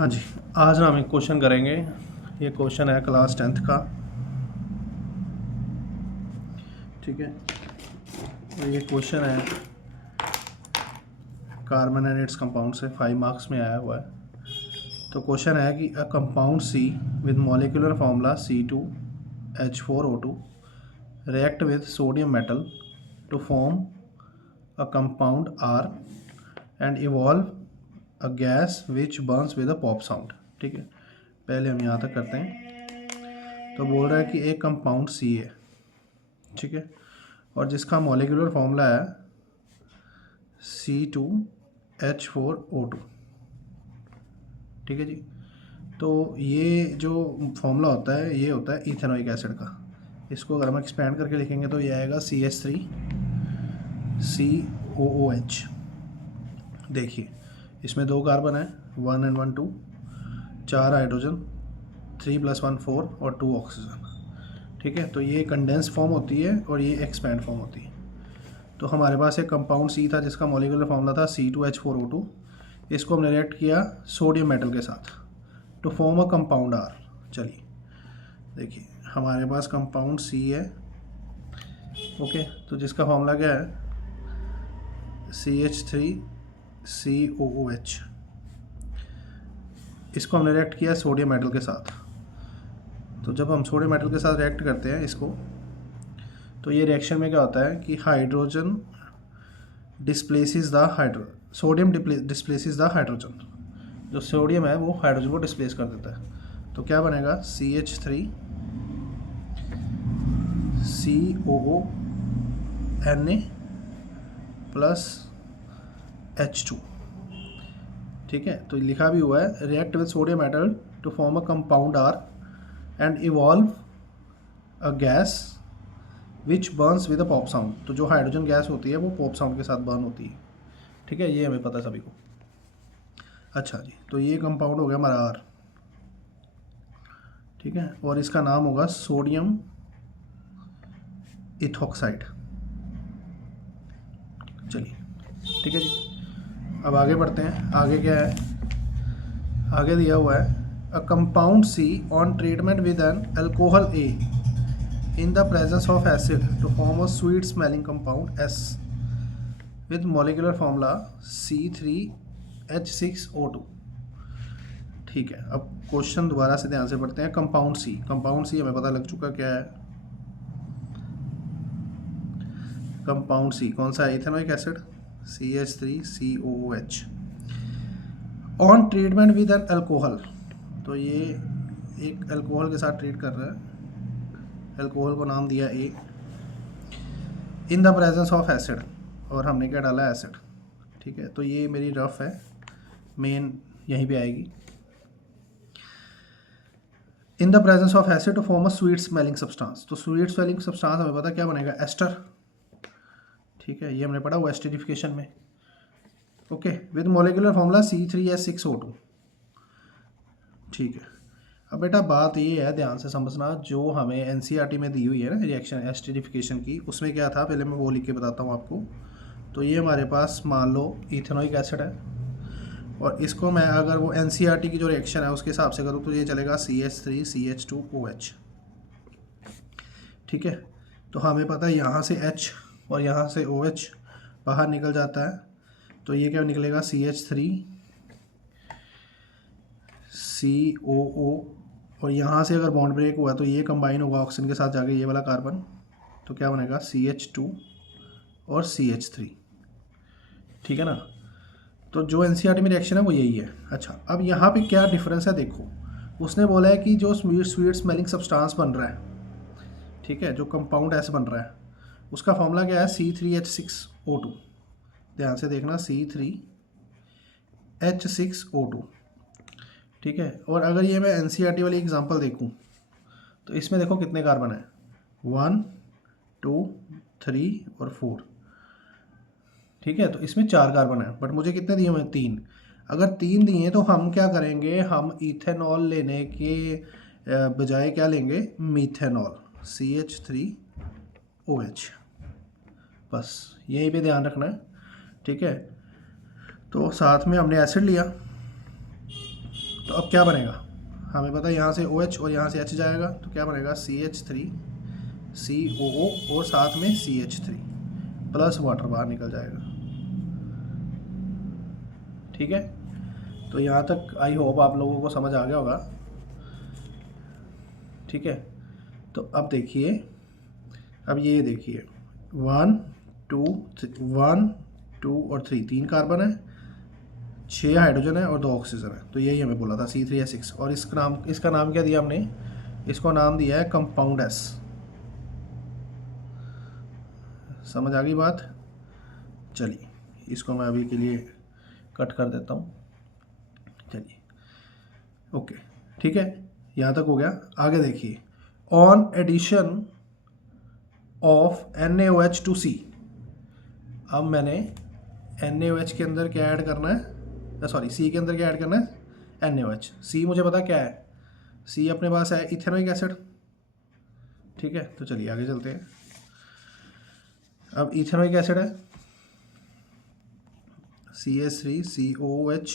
हाँ जी, आज ना हम एक क्वेश्चन करेंगे। ये क्वेश्चन है क्लास 10th का। ठीक है, और ये क्वेश्चन है कार्बन एंड इट्स कंपाउंड से 5 मार्क्स में आया हुआ है। तो क्वेश्चन है कि a compound C with molecular formula C2H4O2 react with sodium metal to form a compound R and evolve a gas which burns with a pop sound। ठीक है, पहले हम यहाँ तक करते हैं। तो बोल रहा है कि एक कंपाउंड सी है, ठीक है, और जिसका मॉलिक्यूलर फॉर्मूला है C2H4O2। ठीक है जी। तो ये जो फॉर्मूला होता है ये होता है इथेनॉइक एसिड का। इसको अगर हम एक्सपेंड करके लिखेंगे तो ये आएगा CH3COOH। देखिए, इसमें 2 कार्बन है, 1 and 1 2, 4 हाइड्रोजन, 3 + 1 4 और 2 ऑक्सीजन। ठीक है, तो ये कंडेंस फॉर्म होती है और ये एक्सपैंड फॉर्म होती है। तो हमारे पास एक कंपाउंड सी था जिसका मॉलिक्यूलर फॉर्मूला था C2H4O2। इसको हमने रिएक्ट किया सोडियम मेटल के साथ to form a compound R. चलिए देखिए, हमारे पास कंपाउंड सी है, ओके, तो जिसका फॉर्मूला क्या है CH3COOH। इसको हमने रिएक्ट किया सोडियम मेटल के साथ। तो जब हम सोडियम मेटल के साथ रिएक्ट करते हैं इसको, तो ये रिएक्शन में क्या होता है कि hydrogen displaces the sodium displaces the hydrogen. जो सोडियम है वो हाइड्रोजन को डिस्प्लेस कर देता है। तो क्या बनेगा CH3COONA प्लस H2। ठीक है, तो लिखा भी हुआ है react with sodium metal to form a compound R and evolve a gas which burns with a pop sound. तो जो हाइड्रोजन गैस होती है वो पॉप साउंड के साथ बर्न होती है। ठीक है, ये हमें पता है सभी को। अच्छा जी, तो ये कंपाउंड हो गया हमारा आर। ठीक है, और इसका नाम होगा सोडियम इथॉक्साइड। चलिए ठीक है जी, अब आगे बढ़ते हैं। आगे क्या है, आगे दिया हुआ है a compound C on treatment with an alcohol A in the presence of acid to form a sweet smelling compound S with molecular formula C3H6O2। ठीक है, अब क्वेश्चन दोबारा से ध्यान से पढ़ते हैं। कंपाउंड सी, कंपाउंड सी हमें पता लग चुका क्या है। कंपाउंड सी कौन सा है, ethanoic acid CH3COOH on treatment with an alcohol. तो ये एक अल्कोहल के साथ ट्रीट कर रहा है, अल्कोहल को नाम दिया A, in the presence of acid, और हमने क्या डाला एसिड। ठीक है, तो ये मेरी रफ है, मेन यहीं पे आएगी। In the presence of acid to form a sweet smelling substance. तो स्वीट स्मेलिंग सब्सटेंस हमें पता क्या बनेगा, एस्टर। ठीक है, ये हमने पढ़ा हुआ एस्टरिफिकेशन में। Okay, with molecular formula C3H6O2। ठीक है, अब बेटा बात ये है, ध्यान से समझना, जो हमें एनसीईआरटी में दी हुई है ना रिएक्शन एस्टरिफिकेशन की, उसमें क्या था पहले मैं वो लिख के बताता हूँ आपको। तो ये हमारे पास मान लो इथेनॉइक एसिड है, और इसको मैं अगर वो एनसीईआरटी की जो रिएक्शन है उसके हिसाब से करूँ तो ये चलेगा CH3CH2OH। ठीक है, तो हमें पता है यहाँ से H और यहाँ से OH बाहर निकल जाता है, तो ये क्या निकलेगा CH3COO, और यहाँ से अगर बॉन्ड ब्रेक हुआ तो ये कंबाइन होगा ऑक्सीजन के साथ जाके ये वाला कार्बन, तो क्या बनेगा CH2 और CH3। ठीक है ना, तो जो एनसीईआरटी में रिएक्शन है वो यही है। अच्छा, अब यहाँ पे क्या डिफरेंस है देखो, उसने बोला है कि जो स्वीट स्मेलिंग सब्सटेंस बन रहा है, ठीक है, जो कंपाउंड ऐसे बन रहा है, उसका फॉर्मूला क्या है C3H6O2। ध्यान से देखना, C3H6O2। ठीक है, और अगर ये मैं एनसीईआरटी वाली एग्जांपल देखूं तो इसमें देखो कितने कार्बन है, 1 2 3 और 4। ठीक है, तो इसमें 4 कार्बन है, बट मुझे कितने दिए हुए हैं, 3। अगर 3 दिए तो हम क्या करेंगे, हम इथेनॉल लेने के बजाय क्या लेंगे, मीथेनॉल CH3OH। बस यही पे ध्यान रखना है। ठीक है, तो साथ में हमने एसिड लिया, तो अब क्या बनेगा, हमें पता है यहाँ से OH और यहाँ से H जाएगा, तो क्या बनेगा CH3 COO और साथ में CH3 प्लस वाटर बाहर निकल जाएगा। ठीक है, तो यहाँ तक आई होप आप लोगों को समझ आ गया होगा। ठीक है, तो अब देखिए, अब ये देखिए 1 2 1 2 और 3, 3 कार्बन है, 6 हाइड्रोजन है और 2 ऑक्सीजन है। तो यही हमें बोला था C3H6। और इसका नाम क्या दिया हमने, इसको नाम दिया है कंपाउंड S। समझ आ गई बात। चलिए इसको मैं अभी के लिए कट कर देता हूँ। चलिए ओके, ठीक है, यहाँ तक हो गया। आगे देखिए, on addition of NaOH to C। अब मैंने NaOH के अंदर क्या ऐड करना है, सॉरी C के अंदर क्या ऐड करना है, NaOH। C मुझे पता क्या है, C अपने पास है इथेनोइक एसिड। ठीक है, तो चलिए आगे चलते हैं। अब इथेनोइक एसिड है CH3COOH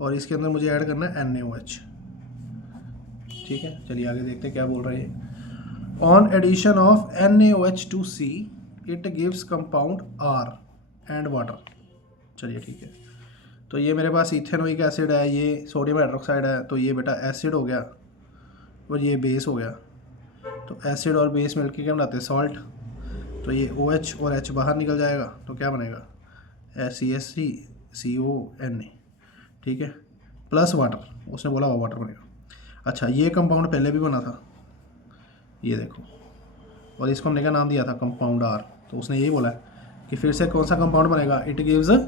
और इसके अंदर मुझे ऐड करना है NaOH। ठीक है, चलिए आगे देखते हैं क्या बोल रहे हैं। On addition of NaOH to C it gives compound R and water. चलिए ठीक है, तो ये मेरे पास इथेनोइक एसिड है, ये सोडियम हाइड्रोक्साइड है, तो ये बेटा एसिड हो गया और ये बेस हो गया। तो एसिड और बेस मिलकर क्या बनाते हैं, सॉल्ट। तो ये OH और H बाहर निकल जाएगा, तो क्या बनेगा CH3CONA। ठीक है, प्लस वाटर, उसने बोला वाटर बनेगा। अच्छा, ये कंपाउंड पहले भी बना था, ये देखो, और इसको हमने क्या नाम दिया था, कंपाउंड R। तो उसने यही बोला है कि फिर से कौन सा कंपाउंड बनेगा, इट गिव्स R।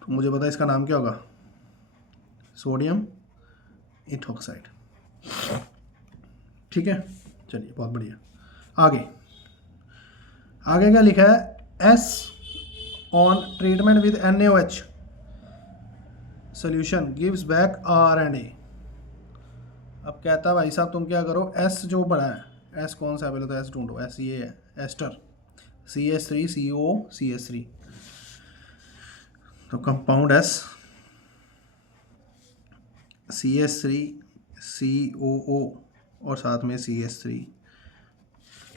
तो मुझे पता है इसका नाम क्या होगा, सोडियम इथोक्साइड। ठीक है, चलिए बहुत बढ़िया। आगे क्या लिखा है, S on treatment with NaOH solution gives back R and A। अब कहता है भाई साहब तुम क्या करो, S जो बड़ा है, S कौन सा है, पहले तो S ढूंढो। S ये है एस्टर, CH3CO CH3। तो कंपाउंड S CH3COO और साथ में CH3।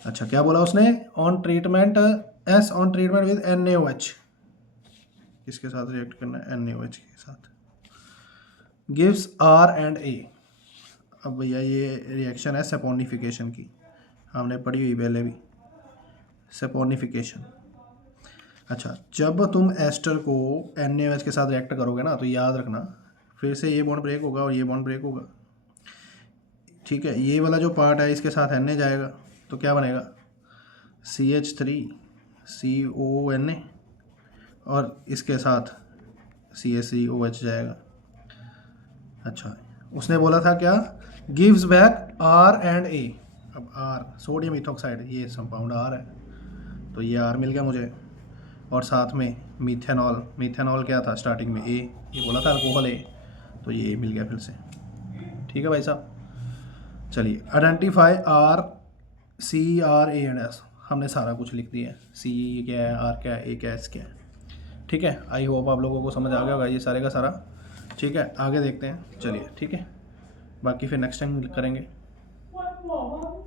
अच्छा, क्या बोला उसने, on treatment, S on treatment with NaOH, किसके साथ रिएक्ट करना है, NaOH के साथ, गिव्स R एंड A। अब भैया ये रिएक्शन है सेपोनिफिकेशन की, हमने पढ़ी हुई पहले भी, सेपोनिफिकेशन। अच्छा, जब तुम एस्टर को NaOH के साथ रिएक्ट करोगे ना, तो याद रखना फिर से ये बॉन्ड ब्रेक होगा और ये बॉन्ड ब्रेक होगा। ठीक है, ये वाला जो पार्ट है इसके साथ Na जाएगा, तो क्या बनेगा CH3CONA और इसके साथ CH3OH जाएगा। अच्छा, उसने बोला था क्या, gives back R and A। अब R सोडियम इथोक्साइड, ये कंपाउंड R है, तो ये R मिल गया मुझे। और साथ में मीथेनॉल, मीथेनॉल क्या था स्टार्टिंग में A, ये बोला था अल्कोहल A, तो ये मिल गया फिर से। ठीक है भाई साहब, चलिए identify R C R A and S, हमने सारा कुछ लिख दिया है, C क्या है, R क्या है, A क्या है, S क्या है। ठीक है, आई होप आप लोगों को समझ आ गया होगा ये सारे का सारा। ठीक है, आगे देखते हैं, चलिए ठीक है, बाकी फिर नेक्स्ट टाइम करेंगे।